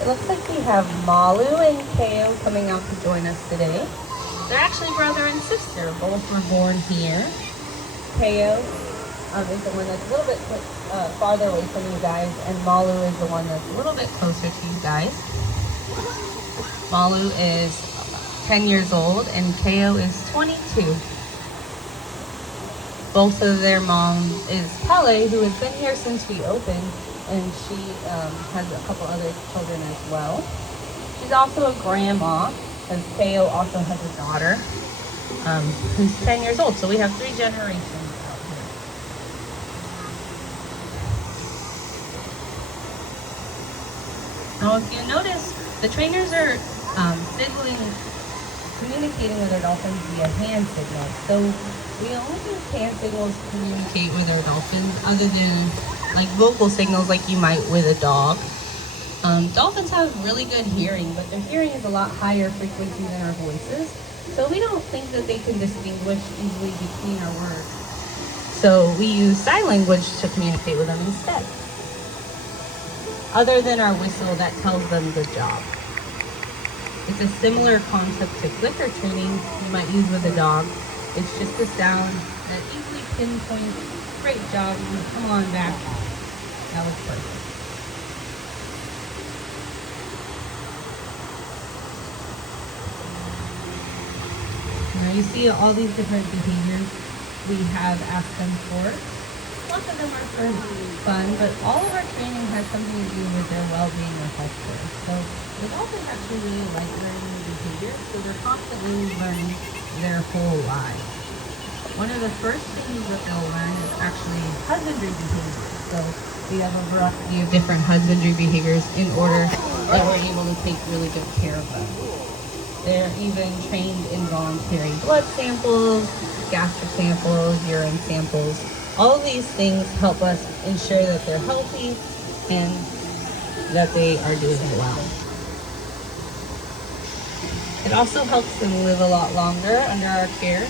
It looks like we have Malu and Keo coming out to join us today. They're actually brother and sister. Both were born here. Keo is the one that's a little bit farther away from you guys, and Malu is the one that's a little bit closer to you guys. Malu is 10 years old and Keo is 22. Both of their mom is Pele, who has been here since we opened, and she has a couple other children as well. She's also a grandma, because Keo also has a daughter who's 10 years old. So we have 3 generations out here. Now if you notice, the trainers are communicating with our dolphins via hand signals. So we only use hand signals to communicate with our dolphins, other than like vocal signals like you might with a dog. Dolphins have really good hearing, but their hearing is a lot higher frequency than our voices. So we don't think that they can distinguish easily between our words. So we use sign language to communicate with them instead. Other than our whistle that tells them good job. It's a similar concept to clicker training you might use with a dog. It's just a sound that easily pinpoints, great job, come on back. That was perfect. Now you see all these different behaviors we have asked them for. Lots of them are for fun, but all of our training has something to do with their well-being or health care. So the dolphins actually really like learning new behaviors, so they're constantly learning their whole lives. One of the first things that they'll learn is actually husbandry behaviors. So we have a variety of different husbandry behaviors in order that we're able to take really good care of them. They're even trained in voluntary blood samples, gastric samples, urine samples. All of these things help us ensure that they're healthy and that they are doing well. It also helps them live a lot longer under our care.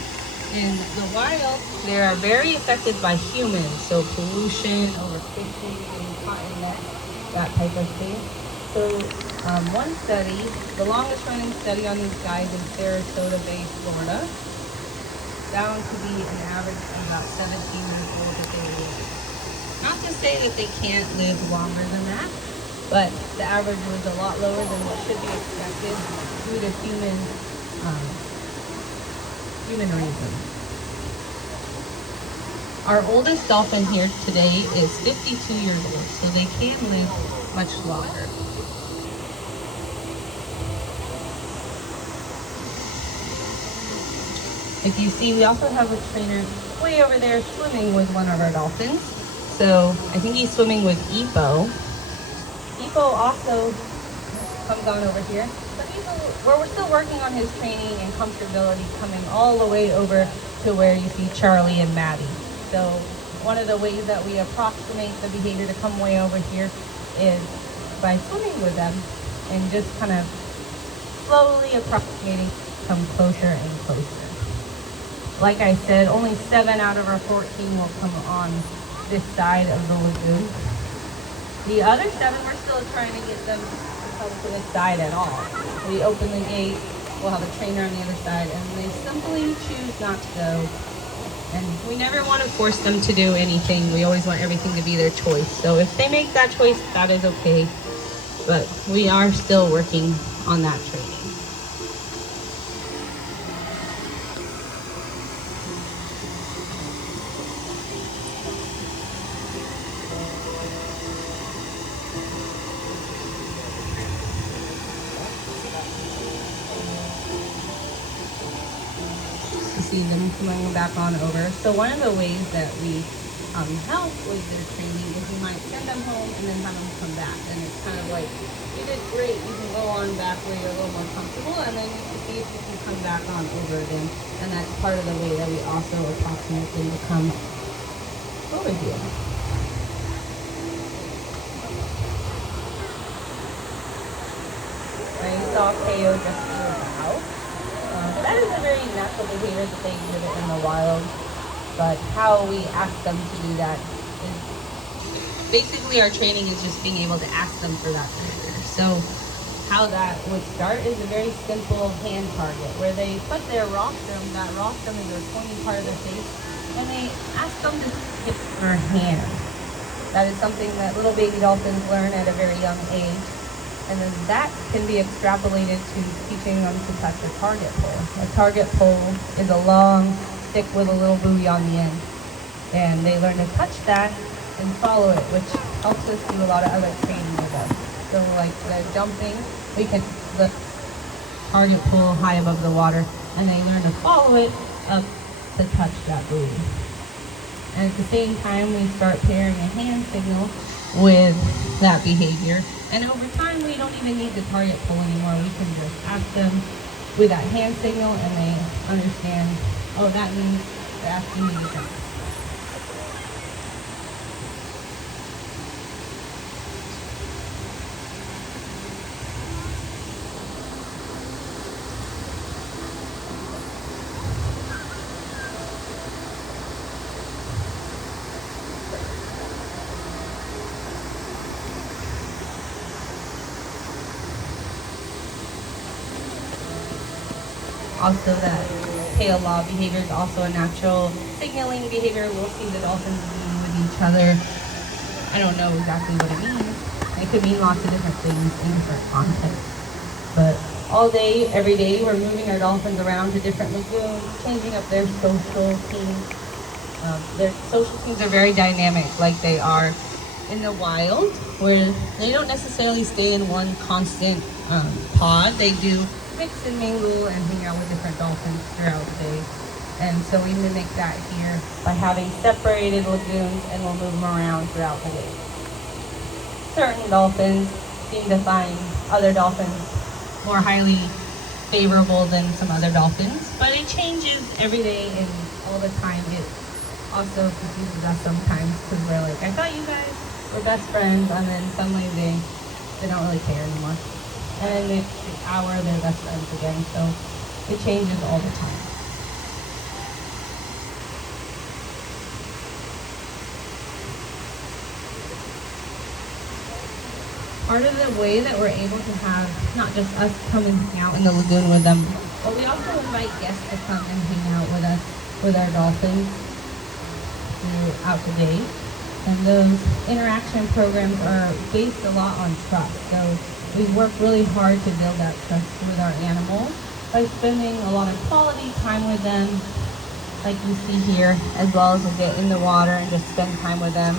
In the wild, they are very affected by humans, so pollution, overfishing, getting caught in nets, that type of thing. So one study, the longest running study on these guys in Sarasota Bay, Florida, found to be an average of about 17 years old that they live. Not to say that they can't live longer than that, but the average was a lot lower than what should be expected due to human reasons. Our oldest dolphin here today is 52 years old, so they can live much longer. If you see, we also have a trainer way over there swimming with one of our dolphins. So I think he's swimming with Epo. Epo also comes on over here. But we're still working on his training and comfortability, coming all the way over to where you see Charlie and Maddie. So one of the ways that we approximate the behavior to come way over here is by swimming with them and just kind of slowly approximating, come closer and closer. Like I said, only 7 out of our 14 will come on this side of the lagoon. The other 7, we're still trying to get them to come to this side at all. We open the gate, we'll have a trainer on the other side, and they simply choose not to go. And we never want to force them to do anything. We always want everything to be their choice. So if they make that choice, that is okay. But we are still working on that training. See them coming back on over. So one of the ways that we help with their training is we might send them home and then have them come back. And it's kind of like, you did great, you can go on back where you're a little more comfortable, and then you can see if you can come back on over again. And that's part of the way that we also approximate them to come over here. Now you saw Keo just do a bow. That is a very natural behavior that they exhibit in the wild, but how we ask them to do that is basically our training is just being able to ask them for that behavior. So how that would start is a very simple hand target where they put their rostrum, that rostrum is their pointy part of their face, and they ask them to hit their hand. That is something that little baby dolphins learn at a very young age. And then that can be extrapolated to teaching them to touch a target pole. A target pole is a long stick with a little buoy on the end. And they learn to touch that and follow it, which helps us do a lot of other training with them. So like the jumping, we can lift target pole high above the water, and they learn to follow it up to touch that buoy. And at the same time, we start pairing a hand signal with that behavior. And over time, we don't even need the target pole anymore. We can just ask them with that hand signal, and they understand, oh, that means they're asking me to jump. Also, that tail lob behavior is also a natural signaling behavior. We'll see the dolphins doing with each other. I don't know exactly what it means. It could mean lots of different things in different contexts. But all day, every day, we're moving our dolphins around to different lagoons, changing up their social teams. Their social teams are very dynamic, like they are in the wild, where they don't necessarily stay in one constant pod. They do mix and mingle and hang out with different dolphins throughout the day. And so we mimic that here by having separated lagoons, and we'll move them around throughout the day. Certain dolphins seem to find other dolphins more highly favorable than some other dolphins, but it changes every day and all the time. It also confuses us sometimes because we're like, I thought you guys were best friends, and then suddenly they don't really care anymore. And the next hour they're best friends again, so it changes all the time. Part of the way that we're able to have not just us come and hang out in the lagoon with them, but we also invite guests to come and hang out with us, with our dolphins throughout the day. And those interaction programs are based a lot on trust. So we work really hard to build that trust with our animals by spending a lot of quality time with them, like you see here, as well as we'll get in the water and just spend time with them.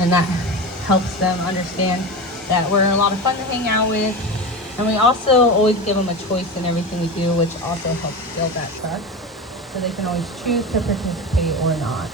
And that helps them understand that we're a lot of fun to hang out with. And we also always give them a choice in everything we do, which also helps build that trust. So they can always choose to participate or not.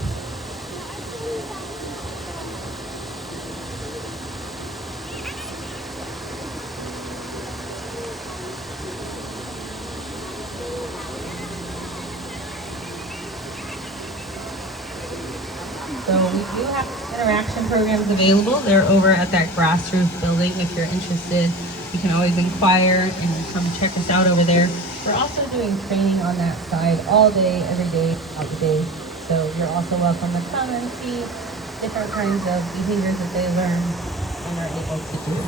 So we do have interaction programs available. They're over at that grassroots building. If you're interested, you can always inquire and come check us out over there. We're also doing training on that side all day, every day, throughout the day. So you're also welcome to come and see different kinds of behaviors that they learn and are able to do.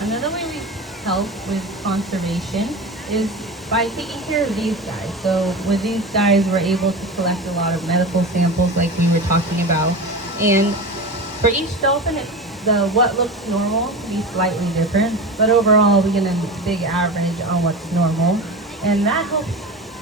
Another way we help with conservation is by taking care of these guys. So with these guys, we're able to collect a lot of medical samples like we were talking about. And for each dolphin, what looks normal can be slightly different, but overall we get a big average on what's normal. And that helps,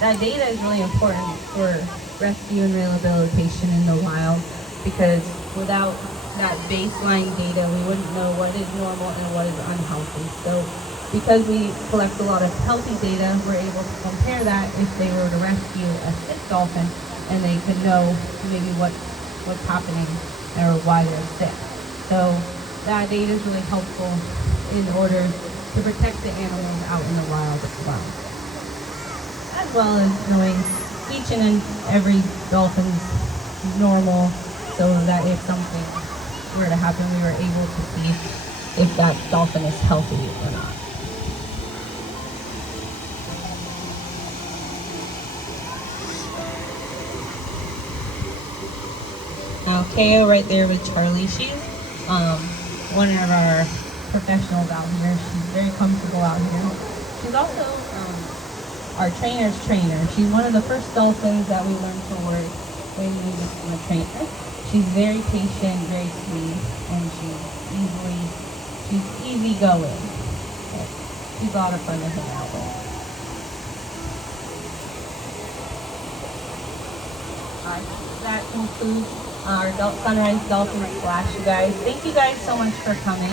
that data is really important for rescue and rehabilitation in the wild, because without that baseline data, we wouldn't know what is normal and what is unhealthy. So because we collect a lot of healthy data, we're able to compare that if they were to rescue a sick dolphin, and they could know maybe what's happening or why they're sick. So that data is really helpful in order to protect the animals out in the wild as well as knowing each and every dolphin's normal, so that if something were to happen, we were able to see if that dolphin is healthy or not. Now Keo right there with Charlie, she's one of our professionals out here. She's very comfortable out here. She's also our trainer's trainer. She's one of the first dolphins that we learned to work when we became a trainer. She's very patient, very sweet, and she's easygoing. She's a lot of fun to hang out with. That concludes our Sunrise Dolphin Splash, you guys. Thank you guys so much for coming.